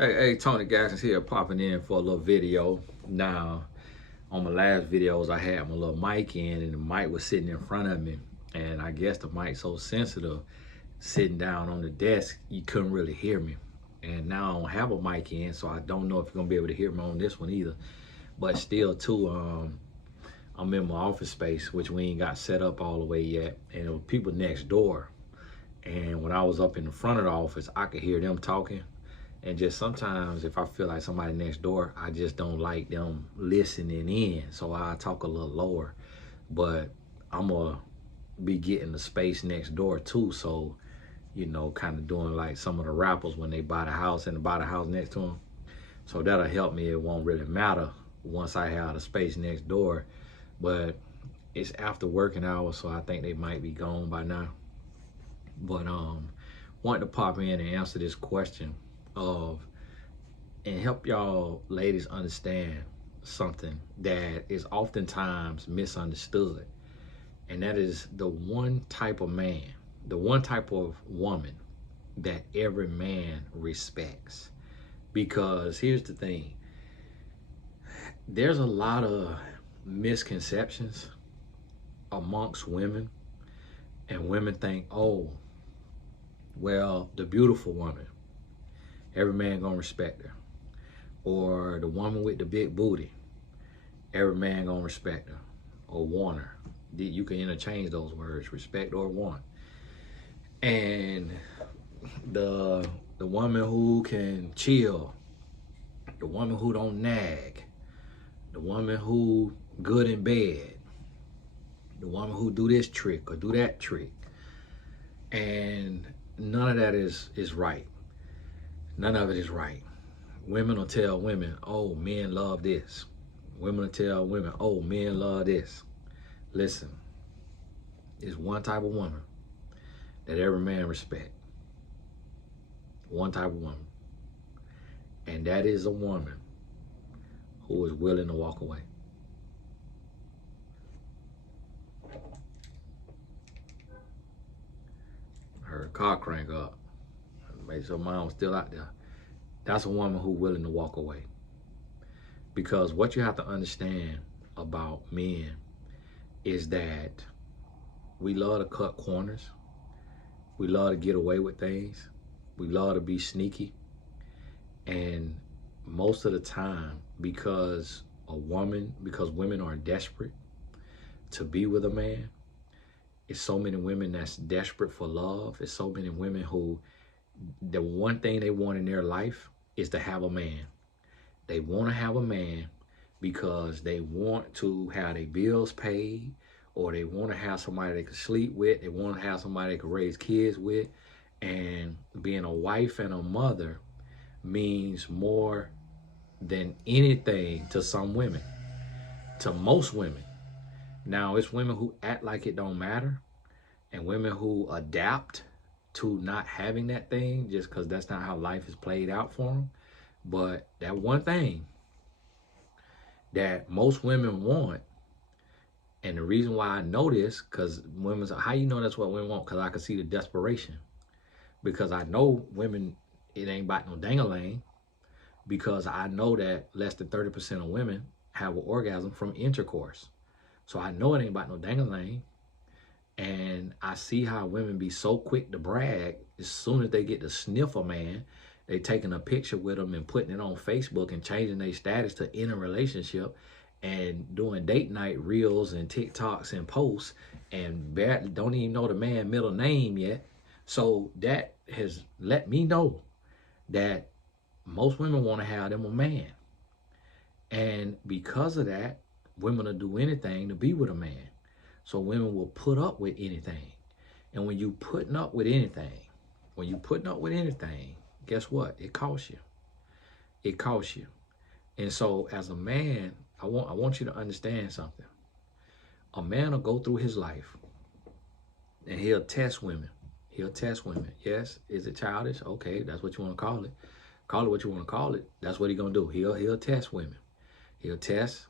Hey, Tony Gaskins here, popping in for a little video. Now, on my last videos, I had my little mic in, and the mic was sitting in front of me. And I guess the mic's so sensitive, sitting down on the desk, you couldn't really hear me. And now I don't have a mic in, so I don't know if you're gonna be able to hear me on this one either. But still, too, I'm in my office space, which we ain't got set up all the way yet, and there were people next door. And when I was up in the front of the office, I could hear them talking. And just sometimes if I feel like somebody next door, I just don't like them listening in. So I talk a little lower. But I'm going to be getting the space next door too. So, kind of doing like some of the rappers when they buy the house and buy the house next to them. So that'll help me. It won't really matter once I have the space next door. But it's after working hours, so I think they might be gone by now. But wanted to pop in and answer this question and help y'all ladies understand something that is oftentimes misunderstood, and that is the one type of man, the one type of woman that every man respects. Because here's the thing, there's a lot of misconceptions amongst women, and women think, oh, well, the beautiful woman, every man gonna respect her. Or the woman with the big booty, every man gonna respect her or want her. You can interchange those words, respect or want. And the woman who can chill, the woman who don't nag, the woman who good in bed, the woman who do this trick or do that trick. And none of that is right. None of it is right. Women will tell women, oh, men love this. Women will tell women, oh, men love this. Listen, it's one type of woman that every man respect. One type of woman. And that is a woman who is willing to walk away. Her car crank up. Make sure mine was still out there. That's a woman who's willing to walk away. Because what you have to understand about men is that we love to cut corners. We love to get away with things. We love to be sneaky. And most of the time, because women are desperate to be with a man, it's so many women that's desperate for love. It's so many women who, the one thing they want in their life is to have a man. They want to have a man because they want to have their bills paid, or they want to have somebody they can sleep with. They want to have somebody they can raise kids with. And being a wife and a mother means more than anything to some women, to most women. Now, it's women who act like it don't matter, and women who adapt to not having that thing just because that's not how life is played out for them. But that one thing that most women want, and the reason why I know this, because women say, how you know that's what women want? Because I can see the desperation. Because I know women, it ain't about no dang-a-lang, because I know that less than 30% of women have an orgasm from intercourse. So I know it ain't about no dang-a-lang. And I see how women be so quick to brag as soon as they get to sniff a man. They taking a picture with them and putting it on Facebook and changing their status to in a relationship and doing date night reels and TikToks and posts and barely don't even know the man's middle name yet. So that has let me know that most women want to have them a man. And because of that, women will do anything to be with a man. So women will put up with anything. And when you putting up with anything, guess what? It costs you. It costs you. And so as a man, I want you to understand something. A man will go through his life and he'll test women. He'll test women. Yes, is it childish? Okay, that's what you want to call it. Call it what you want to call it. That's what he's going to do. He'll test women. He'll test.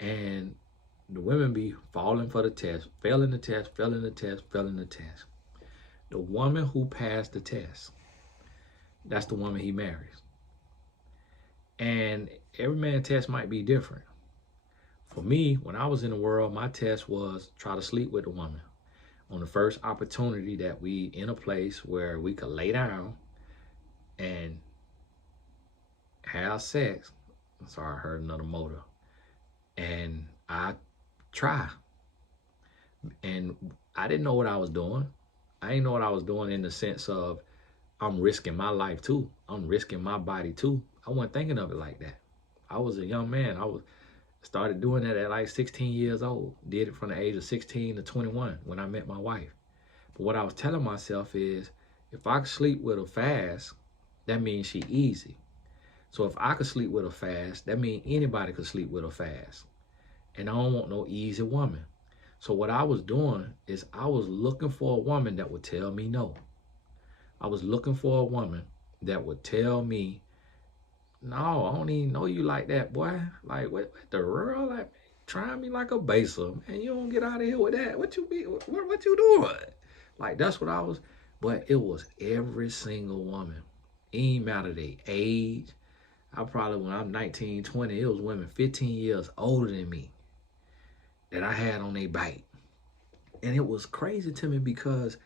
And the women be falling for the test, failing the test. The woman who passed the test, that's the woman he marries. And every man's test might be different. For me, when I was in the world, my test was try to sleep with a woman. On the first opportunity that we in a place where we could lay down and have sex. Sorry, I heard another motor. And I try. And I didn't know what I was doing. I didn't know what I was doing in the sense of I'm risking my life too. I'm risking my body too. I wasn't thinking of it like that. I was a young man. I started doing that at like 16 years old. Did it from the age of 16 to 21 when I met my wife. But what I was telling myself is, if I could sleep with her fast, that means she easy. So if I could sleep with her fast, that means anybody could sleep with her fast. And I don't want no easy woman. So what I was doing is I was looking for a woman that would tell me no. I was looking for a woman that would tell me, no, I don't even know you like that, boy. Like, what the world? Like, trying me like a baser, man. You don't get out of here with that. What you be? What you doing? Like, that's what I was. But it was every single woman. It ain't matter their age. I probably, when I'm 19, 20, it was women 15 years older than me that I had on their bike. And it was crazy to me because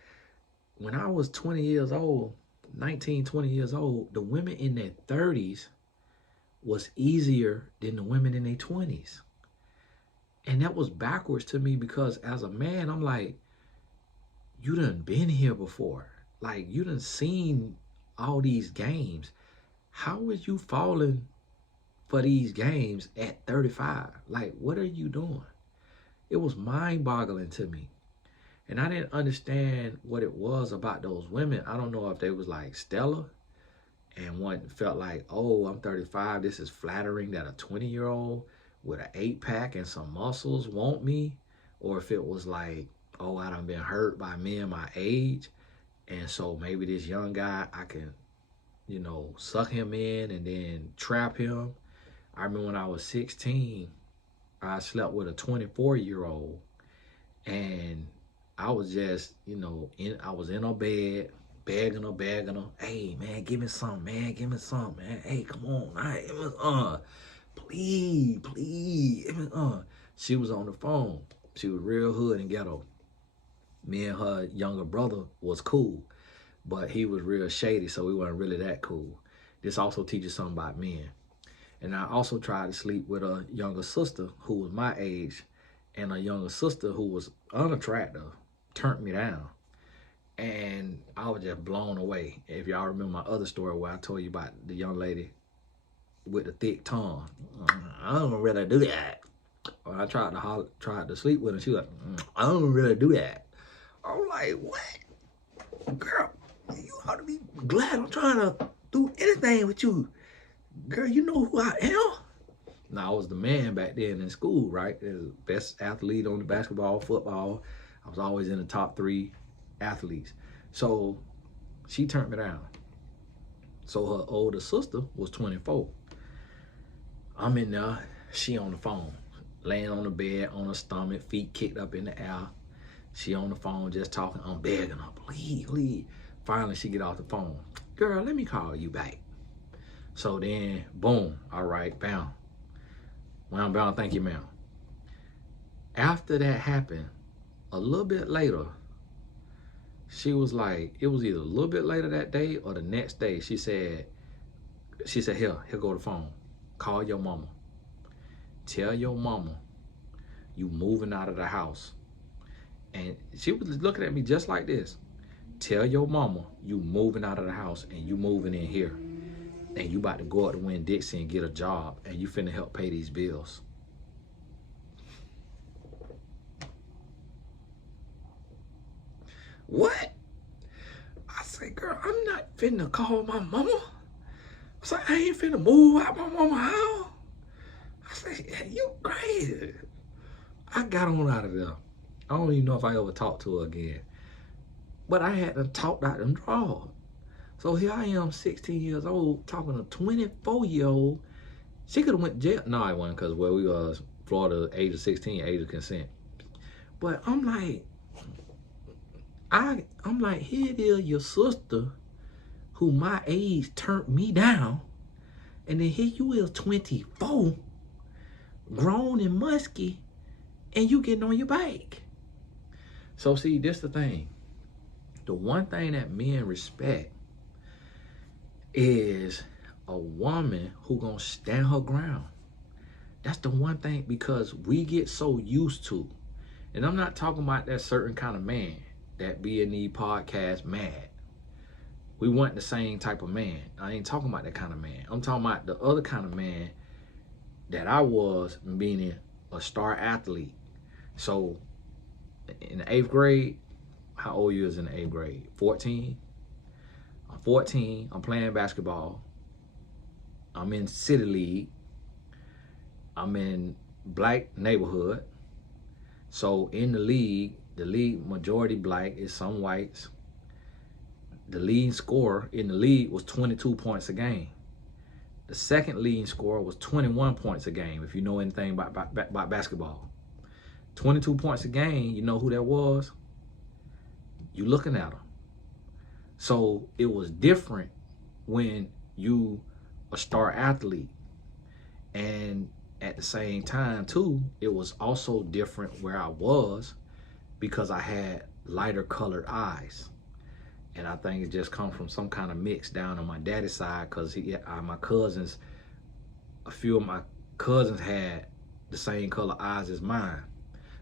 when I was 20 years old, 19, 20 years old, the women in their 30s was easier than the women in their 20s. And that was backwards to me because as a man, I'm like, you done been here before. Like, you done seen all these games. How is you falling for these games at 35? Like, what are you doing? It was mind-boggling to me. And I didn't understand what it was about those women. I don't know if they was like Stella and one felt like, oh, I'm 35. This is flattering that a 20-year-old with an 8-pack and some muscles want me. Or if it was like, oh, I done been hurt by men my age. And so maybe this young guy, I can, you know, suck him in and then trap him. I remember when I was 16, I slept with a 24-year-old. And I was just, you know, I was in her bed, begging her. Hey, man, give me something, man. Give me something, man. Hey, come on. Please. She was on the phone. She was real hood and ghetto. Me and her younger brother was cool, but he was real shady, so we weren't really that cool. This also teaches something about men. And I also tried to sleep with a younger sister who was my age, and a younger sister who was unattractive turned me down. And I was just blown away. If y'all remember my other story where I told you about the young lady with the thick tongue. I don't really do that. When I tried to sleep with her, she was like, I don't really do that. I was like, what? Girl, you ought to be glad I'm trying to do anything with you. Girl, you know who I am? Now, I was the man back then in school, right? The best athlete on the basketball, football. I was always in the top 3 athletes. So she turned me down. So her older sister was 24. I'm in there, she on the phone, laying on the bed, on her stomach, feet kicked up in the air. She on the phone just talking. I'm begging her, please. Finally, she get off the phone. Girl, let me call you back. So then, boom, all right, bam. Well, thank you, ma'am. After that happened, a little bit later, she was like, it was either a little bit later that day or the next day, she said, here go the phone. Call your mama. Tell your mama you moving out of the house. And she was looking at me just like this. Tell your mama you moving out of the house and you moving in here. And you about to go out to Winn-Dixie and get a job and you finna help pay these bills. What? I said, girl, I'm not finna call my mama. I said, I ain't finna move out my mama's house. I said, you crazy. I got on out of there. I don't even know if I ever talked to her again. But I had to talk out them drawers. So here I am, 16 years old, talking to a 24-year-old. She could have went to jail. No, I wasn't, because where we was, Florida, age of 16, age of consent. But I'm like, here it is, your sister, who my age turned me down, and then here you is 24, grown and musky, and you getting on your bike. So see, this the thing. The one thing that men respect is a woman who gonna stand her ground. That's the one thing, because we get so used to, and I'm not talking about that certain kind of man that be in these podcasts mad. We want the same type of man. I ain't talking about that kind of man. I'm talking about the other kind of man that I was, meaning a star athlete. So in the 8th grade, how old you is in the 8th grade? 14? I'm 14, I'm playing basketball. I'm in City League. I'm in black neighborhood. So in the league majority black, is some whites. The leading scorer in the league was 22 points a game. The second leading scorer was 21 points a game, if you know anything about basketball. 22 points a game, you know who that was? You looking at him. So it was different when you a star athlete. And at the same time too, it was also different where I was, because I had lighter colored eyes. And I think it just come from some kind of mix down on my daddy's side, because my cousins, a few of my cousins had the same color eyes as mine,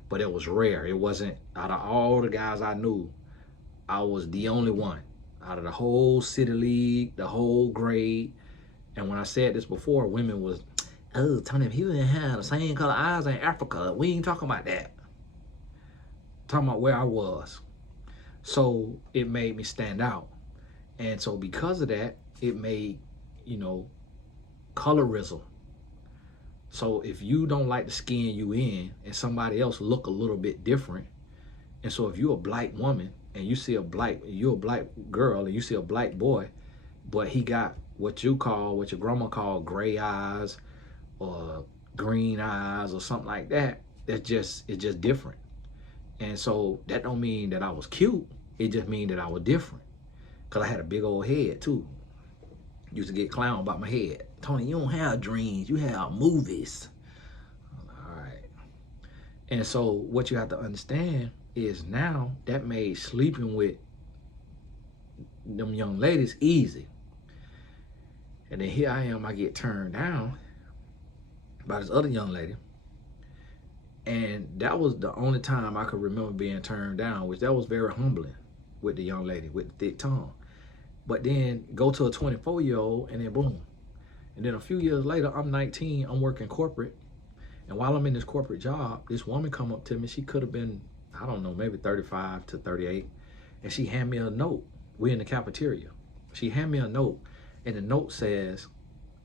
but it was rare. It wasn't, out of all the guys I knew, I was the only one out of the whole City League, the whole grade. And when I said this before, women was, oh, Tony, if he didn't have the same color eyes in Africa, we ain't talking about that. Talking about where I was. So it made me stand out. And so because of that, it made, colorism. So if you don't like the skin you in, and somebody else look a little bit different, and so if you're a black woman and you're a black girl and you see a black boy, but he got what your grandma called gray eyes or green eyes or something like that, it's just different. And so that don't mean that I was cute. It just mean that I was different. Because I had a big old head too. Used to get clowned about my head. Tony, you don't have dreams, you have movies. All right. And so what you have to understand is now that made sleeping with them young ladies easy. And then here I am, I get turned down by this other young lady. And that was the only time I could remember being turned down, which that was very humbling with the young lady with the thick tongue. But then go to a 24-year-old and then boom. And then a few years later, I'm 19, I'm working corporate. And while I'm in this corporate job, this woman come up to me. She could have been, I don't know, maybe 35 to 38. And she handed me a note. We're in the cafeteria. She handed me a note. And the note says,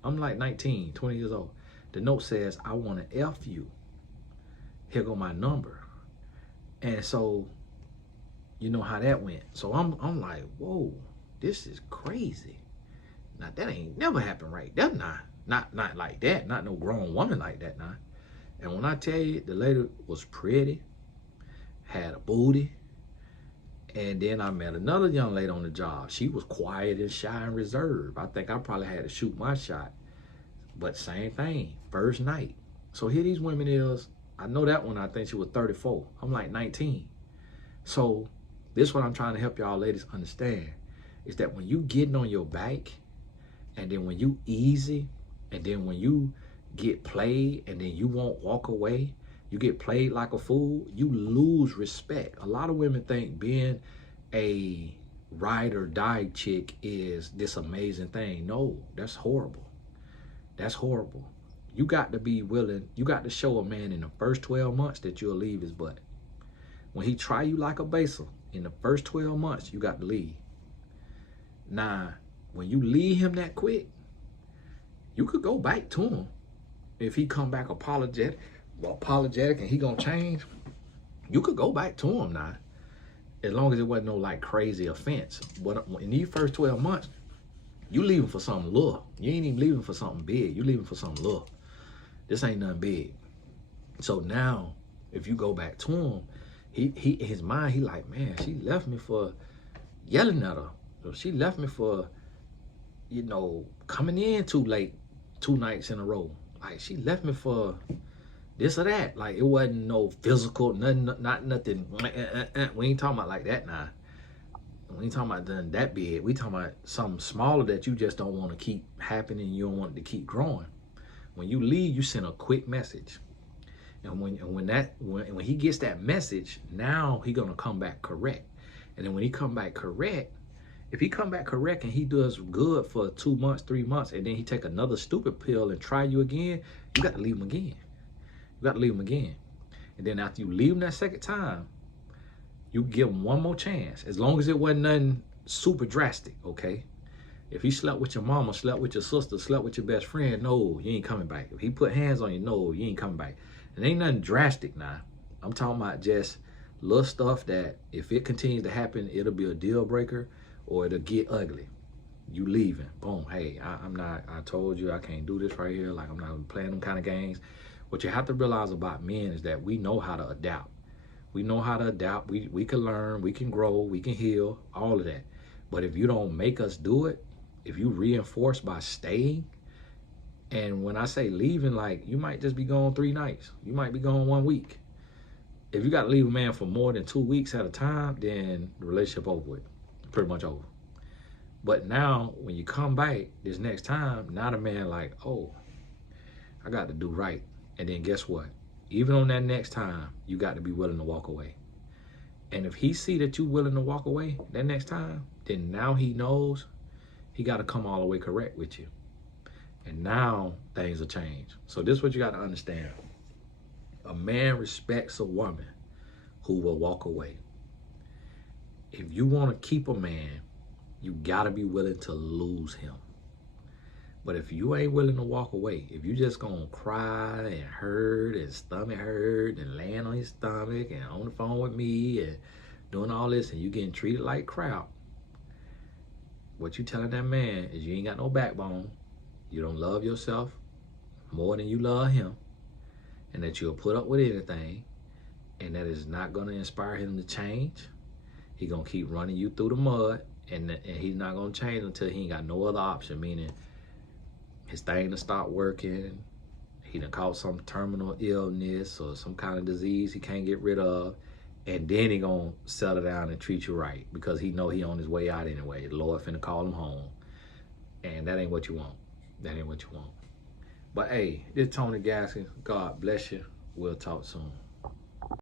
I'm like 19, 20 years old. The note says, I want to F you. Here go my number. And so, you know how that went. So I'm like, whoa, this is crazy. Now that ain't never happened right. That's not like that. Not no grown woman like that now. And when I tell you, the lady was pretty, had a booty. And then I met another young lady on the job. She was quiet and shy and reserved. I think I probably had to shoot my shot. But same thing, first night. So here these women is, I know that one, I think she was 34. I'm like 19. So this is what I'm trying to help y'all ladies understand, is that when you getting on your back, and then when you easy, and then when you get played, and then you won't walk away, you get played like a fool, you lose respect. A lot of women think being a ride or die chick is this amazing thing. No, that's horrible. That's horrible. You got to be willing, you got to show a man in the first 12 months that you'll leave his butt. When he try you like a basil, in the first 12 months, you got to leave. Now, when you leave him that quick, you could go back to him. If he come back apologetic and he gonna change, you could go back to him now. As long as it wasn't no like crazy offense. But in these first 12 months, you leaving for something little. You ain't even leaving for something big. You leaving for something little. This ain't nothing big. So now, if you go back to him, he his mind, he like, man, she left me for yelling at her. So she left me for you know, coming in too late 2 nights in a row. Like she left me for this or that. Like it wasn't no physical, nothing, not nothing. We ain't talking about like that now. We ain't talking about nothing that big. We talking about something smaller that you just don't want to keep happening. You don't want it to keep growing. When you leave, you send a quick message. And when he gets that message, now he gonna come back correct. And then when he come back correct, if he come back correct and he does good for 2 months, 3 months, and then he take another stupid pill and try you again, you got to leave him again. You got to leave him again. And then after you leave him that second time, you give him one more chance. As long as it wasn't nothing super drastic, okay? If he slept with your mama, slept with your sister, slept with your best friend, no, you ain't coming back. If he put hands on you, no, you ain't coming back. It ain't nothing drastic now. I'm talking about just little stuff that if it continues to happen, it'll be a deal breaker or it'll get ugly. You leaving, boom, hey, I told you I can't do this right here. Like I'm not playing them kind of games. What you have to realize about men is that we know how to adapt. We know how to adapt. We can learn, we can grow, we can heal, all of that. But if you don't make us do it, if you reinforce by staying, and when I say leaving, like you might just be gone 3 nights. You might be gone 1 week. If you got to leave a man for more than 2 weeks at a time, then the relationship over with, pretty much over. But now when you come back this next time, now the man like, oh, I got to do right. And then guess what? Even on that next time, you got to be willing to walk away. And if he see that you willing to walk away that next time, then now he knows he got to come all the way correct with you. And now things will change. So this is what you got to understand. A man respects a woman who will walk away. If you want to keep a man, you got to be willing to lose him. But if you ain't willing to walk away, if you just gonna cry and hurt and stomach hurt and laying on his stomach and on the phone with me and doing all this and you getting treated like crap, what you telling that man is you ain't got no backbone, you don't love yourself more than you love him, and that you'll put up with anything, and that is not gonna inspire him to change. He gonna keep running you through the mud, and he's not gonna change until he ain't got no other option, meaning his thing to stop working, he done caught some terminal illness or some kind of disease he can't get rid of, and then he gonna settle down and treat you right because he know he on his way out anyway. The Lord finna call him home, and that ain't what you want. That ain't what you want. But hey, this Tony Gaskin. God bless you. We'll talk soon.